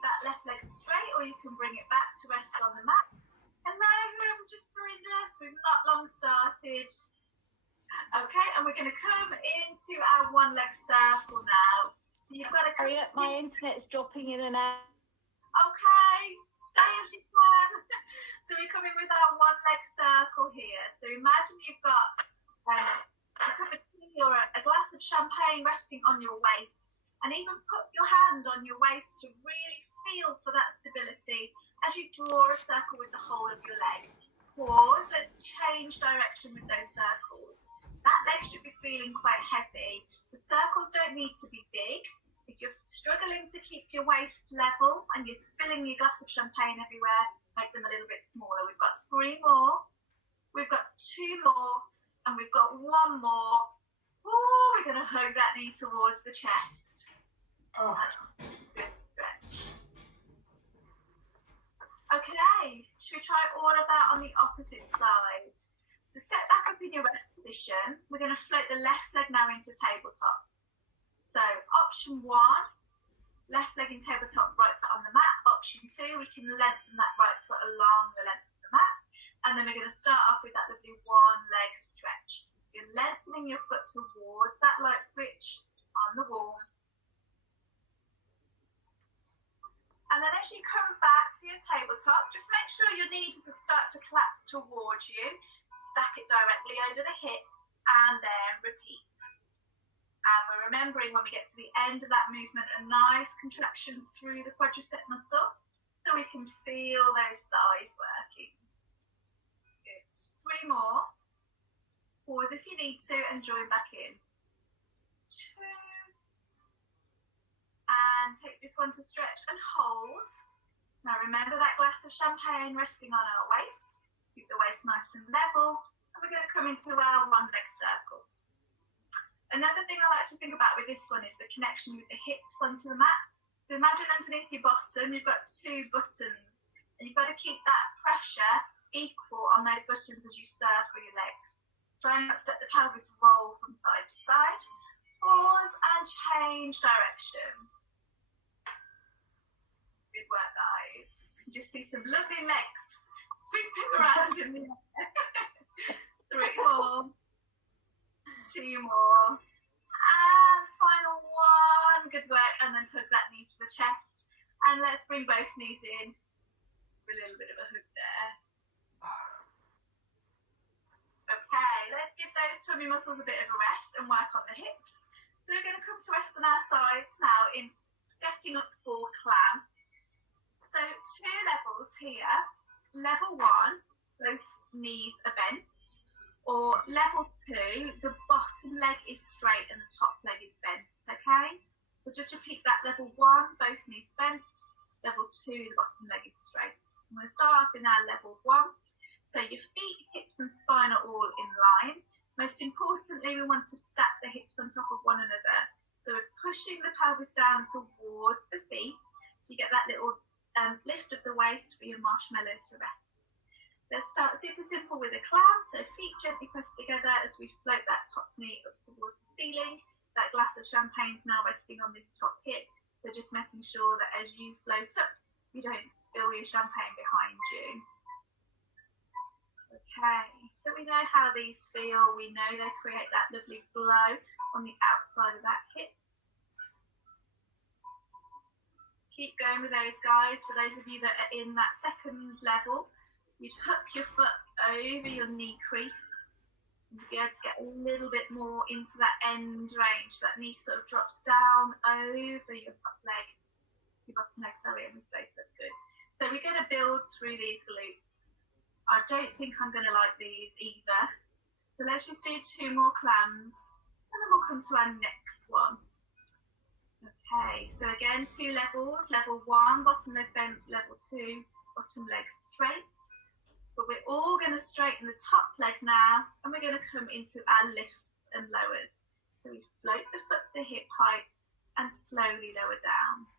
keep that left leg straight, or you can bring it back to rest on the mat. Hello, whoever's just joined us. We've not long started. Okay, and we're going to come into our one leg circle now. So you've got to come my internet's dropping in and out. Okay, stay as you can. So we're coming with our one leg circle here. So imagine you've got a cup of tea or a glass of champagne resting on your waist, and even put your hand on your waist to really feel for that stability as you draw a circle with the whole of your leg. Pause, let's change direction with those circles. That leg should be feeling quite heavy. The circles don't need to be big. If you're struggling to keep your waist level and you're spilling your glass of champagne everywhere, make them a little bit smaller. We've got 3 more, we've got 2 more, and we've got 1 more. Ooh, we're going to hug that knee towards the chest. Oh. Good stretch. Okay, should we try all of that on the opposite side? So set back up in your rest position. We're going to float the left leg now into tabletop. So option 1, left leg in tabletop, right foot on the mat. Option 2, we can lengthen that right foot along the length of the mat. And then we're going to start off with that lovely one leg stretch. So you're lengthening your foot towards that light switch on the wall. And then as you come back to your tabletop, just make sure your knee doesn't start to collapse towards you. Stack it directly over the hip and then repeat. And we're remembering when we get to the end of that movement, a nice contraction through the quadricep muscle so we can feel those thighs working. Good. 3 more. Pause if you need to and join back in. 2. And take this one to stretch and hold. Now remember that glass of champagne resting on our waist. Keep the waist nice and level. And we're going to come into our one leg circle. Another thing I like to think about with this one is the connection with the hips onto the mat. So imagine underneath your bottom, you've got 2 buttons. And you've got to keep that pressure equal on those buttons as you circle your legs. Try not to let the pelvis roll from side to side. Pause and change direction. Good work, guys. You can just see some lovely legs sweeping around in the air. 3 more. 2 more. And final 1. Good work. And then hug that knee to the chest. And let's bring both knees in. A little bit of a hug there. Okay, let's give those tummy muscles a bit of a rest and work on the hips. So we're going to come to rest on our sides now in setting up for clam. So 2 levels here. Level 1, both knees are bent. Or level 2, the bottom leg is straight and the top leg is bent, okay? So just repeat that. Level 1, both knees bent. Level 2, the bottom leg is straight. I'm going to start off in our level 1. So your feet, hips and spine are all in line. Most importantly, we want to stack the hips on top of one another. So we're pushing the pelvis down towards the feet. So you get that little lift of the waist for your marshmallow to rest. Let's start super simple with a clam. So feet gently pressed together as we float that top knee up towards the ceiling. That glass of champagne is now resting on this top hip. So just making sure that as you float up, you don't spill your champagne behind you. Okay, so we know how these feel. We know they create that lovely glow on the outside of that hip. Keep going with those, guys. For those of you that are in that second level, you'd hook your foot over your knee crease. You'd be able to get a little bit more into that end range. That knee sort of drops down over your top leg, your bottom leg, sorry, and we float up. Good. So we're going to build through these glutes. I don't think I'm going to like these either. So let's just do 2 more clams, and then we'll come to our next one. Okay, so again, 2 levels. Level 1, bottom leg bent. Level 2, bottom leg straight. But we're all going to straighten the top leg now, and we're going to come into our lifts and lowers. So we float the foot to hip height and slowly lower down.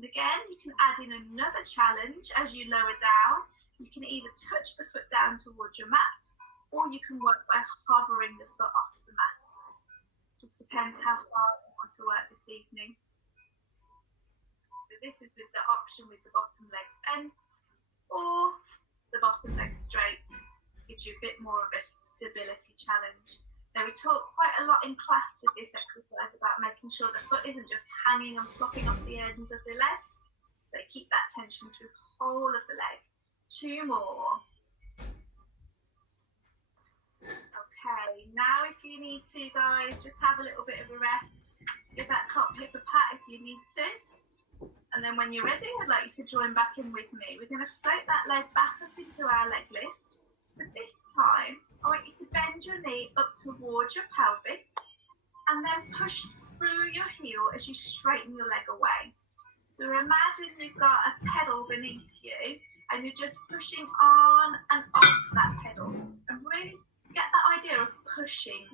And again, you can add in another challenge as you lower down. You can either touch the foot down towards your mat, or you can work by hovering the foot off the mat. Just depends how far you want to work this evening. Good this is with the option with the bottom leg bent or the bottom leg straight. Gives you a bit more of a stability challenge. Now we talk quite a lot in class with this exercise about making sure the foot isn't just hanging and flopping off the ends of the leg. So keep that tension through the whole of the leg. 2 more. Okay, now if you need to, guys, just have a little bit of a rest. Give that top hip a pat if you need to. And then when you're ready, I'd like you to join back in with me. We're going to float that leg back up into our leg lift. But this time, I want you to bend your knee up towards your pelvis and then push through your heel as you straighten your leg away. So imagine you've got a pedal beneath you and you're just pushing on and off that pedal. And really get that idea of pushing.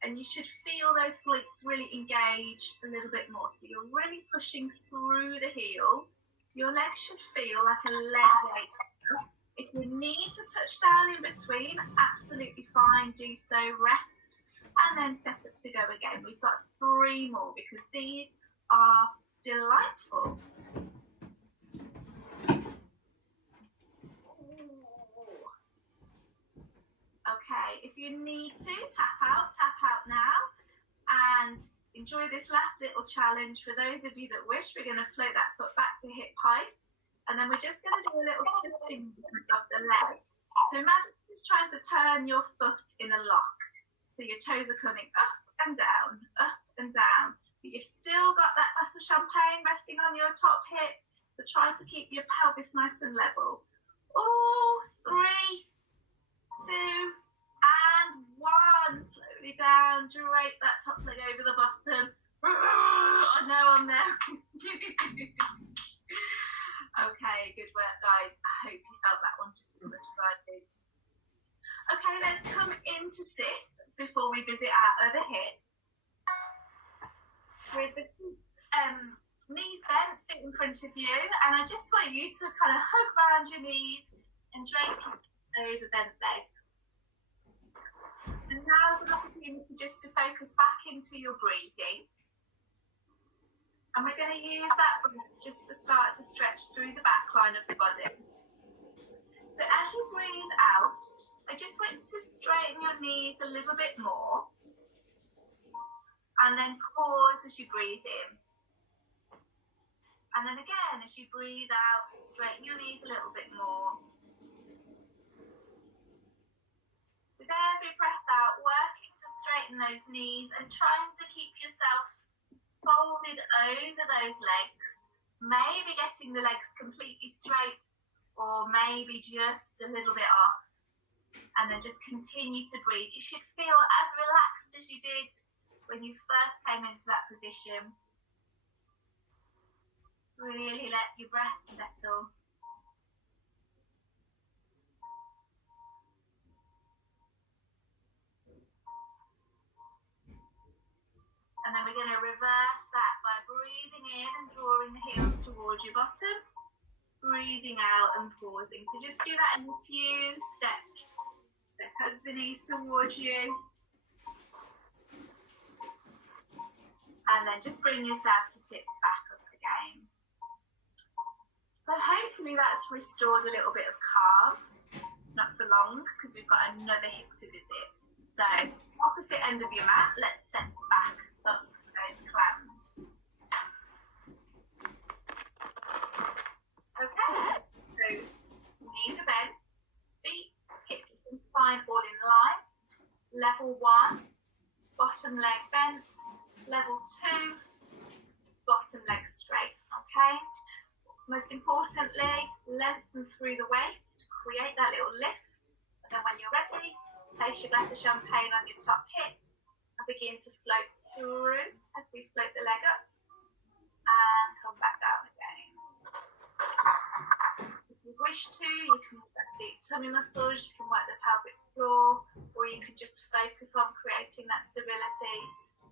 And you should feel those glutes really engage a little bit more. So you're really pushing through the heel. Your leg should feel like a leg weight. If you need to touch down in between, absolutely fine, do so, rest, and then set up to go again. We've got 3 more because these are delightful. Okay, if you need to, tap out now, and enjoy this last little challenge. For those of you that wish, we're going to float that foot back to hip height. And then we're just going to do a little twisting of the leg. So imagine just trying to turn your foot in a lock. So your toes are coming up and down, But you've still got that glass of champagne resting on your top hip. So try to keep your pelvis nice and level. 3, 2, and 1. Slowly down, drape that top leg over the bottom. I know I'm there. Okay, good work, guys. I hope you felt that one just as much as I did. Okay, let's come into sit before we visit our other hip. With the knees bent, feet in front of you, and I just want you to kind of hug around your knees and drape over bent legs. And now's an opportunity just to focus back into your breathing. And we're going to use that breath just to start to stretch through the back line of the body. So as you breathe out, I just want you to straighten your knees a little bit more. And then pause as you breathe in. And then again, as you breathe out, straighten your knees a little bit more. With every breath out, working to straighten those knees and trying to keep yourself folded over those legs, maybe getting the legs completely straight or maybe just a little bit off, and then just continue to breathe. You should feel as relaxed as you did when you first came into that position. Really let your breath settle. And then we're going to reverse that by breathing in and drawing the heels towards your bottom. Breathing out and pausing. So just do that in a few steps. So hug the knees towards you. And then just bring yourself to sit back up again. So hopefully that's restored a little bit of calm. Not for long, because we've got another hip to visit. So opposite end of your mat, let's set back up those clams. Okay, so knees are bent, feet, hips and spine all in line. Level 1, bottom leg bent. Level 2, bottom leg straight. Okay. Most importantly, lengthen through the waist. Create that little lift. And then when you're ready, place your glass of champagne on your top hip and begin to float through as we float the leg up and come back down again. If you wish to, you can work deep tummy muscles, you can work the pelvic floor, or you can just focus on creating that stability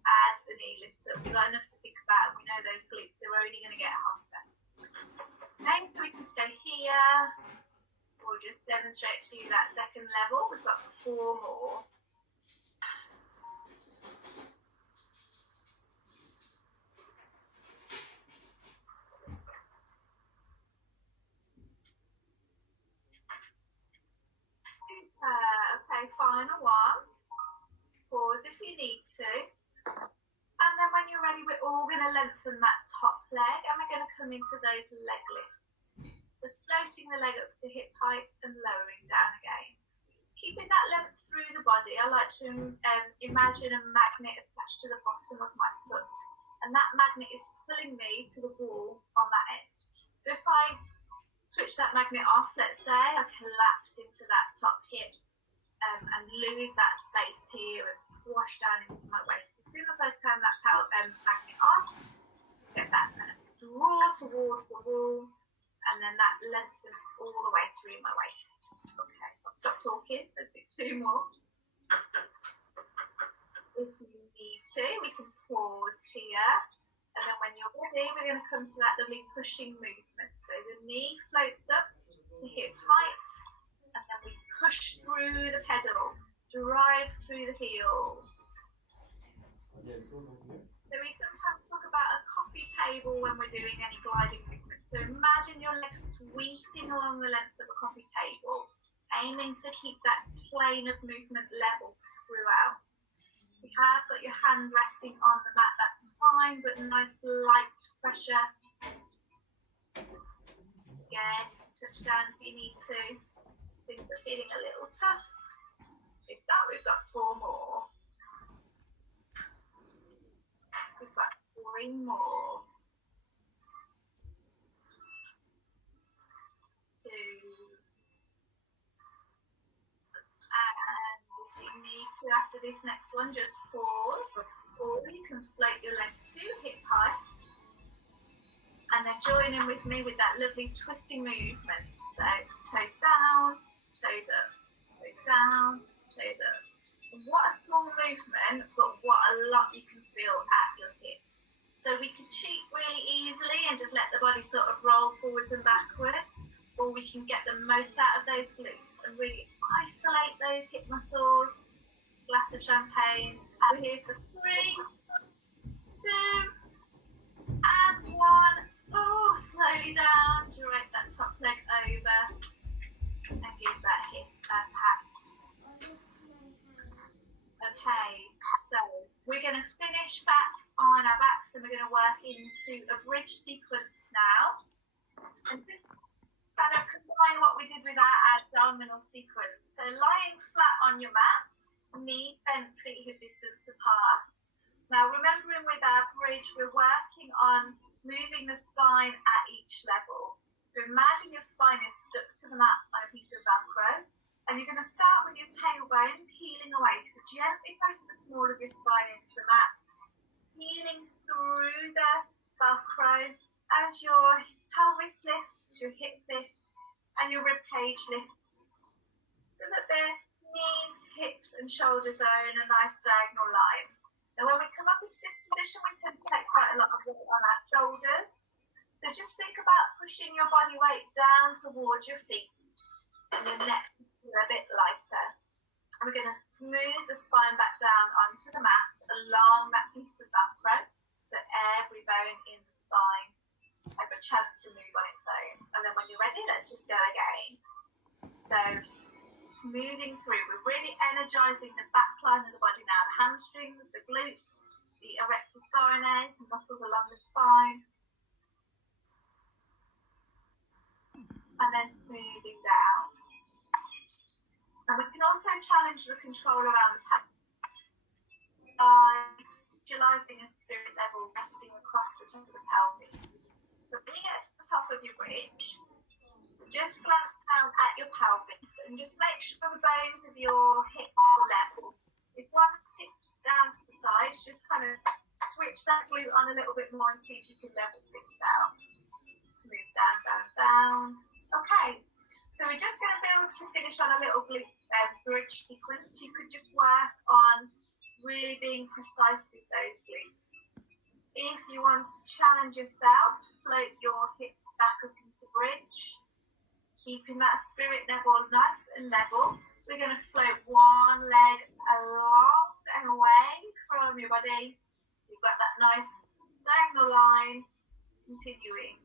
as the knee lifts up. We've got enough to think about. We know those glutes are only going to get hotter. Okay, so we can stay here. We'll just demonstrate to you that second level. We've got 4 more. final one. Pause if you need to. And then when you're ready, we're all going to lengthen that top leg and we're going to come into those leg lifts. So floating the leg up to hip height and lowering down again. Keeping that length through the body, I like to imagine a magnet attached to the bottom of my foot. And that magnet is pulling me to the wall on that end. So if I switch that magnet off, let's say, I collapse into that top hip and lose that space here and squash down into my waist. As soon as I turn that magnet off, get that draw towards the wall, and then that lengthens all the way through my waist. Okay, I'll stop talking. Let's do 2 more. If you need to, we can pause here. And then when you're ready, we're going to come to that lovely pushing movement. So the knee floats up to hip height, and then we push through the pedal, drive through the heel. So we sometimes talk about a coffee table when we're doing any gliding movement. So imagine your legs sweeping along the length of a coffee table, aiming to keep that plane of movement level throughout. If you have got your hand resting on the mat, that's fine, but nice light pressure. Again, touch down if you need to. Things are feeling a little tough. If not, we've got 4 more. We've got 3 more. 2. And if you need to, after this next one, just pause. Or you can float your leg to hip height. And then join in with me with that lovely twisting movement. So toes down, toes up, toes down, toes up. What a small movement, but what a lot you can feel at your hip. So we can cheat really easily and just let the body sort of roll forwards and backwards, or we can get the most out of those glutes and really isolate those hip muscles. Glass of champagne. And we're here for 3, 2, and 1. Oh, slowly down. Drag that top leg over and give that hip a pat. Okay, so we're going to finish back on our backs and we're going to work into a bridge sequence now. And just kind of combine what we did with our abdominal sequence. So lying flat on your mat, knee bent, feet hip distance apart. Now remembering with our bridge, we're working on moving the spine at each level. So imagine your spine is stuck to the mat on a piece of Velcro. And you're going to start with your tailbone peeling away. So gently press the small of your spine into the mat, peeling through the Velcro as your pelvis lifts, your hip lifts, and your rib cage lifts. So that the knees, hips, and shoulders are in a nice diagonal line. Now when we come up into this position, we tend to take quite a lot of weight on our shoulders. So just think about pushing your body weight down towards your feet and your neck a bit lighter. And we're going to smooth the spine back down onto the mat along that piece of Velcro, so every bone in the spine has a chance to move on its own. And then when you're ready, let's just go again. So smoothing through, we're really energizing the back line of the body now, the hamstrings, the glutes, the erector spinae, the muscles along the spine. And then smoothing down. And we can also challenge the control around the pelvis by visualizing a spirit level resting across the top of the pelvis. So when you get to the top of your bridge, just glance down at your pelvis and just make sure the bones of your hips are level. If one tips down to the side, just kind of switch that glute on a little bit more and see if you can level things out. Smooth down, down, down. Okay. So we're just going to build to finish on a little glute bridge sequence. You could just work on really being precise with those glutes. If you want to challenge yourself, float your hips back up into bridge, keeping that spirit level nice and level. We're going to float one leg along and away from your body. You've got that nice diagonal line continuing.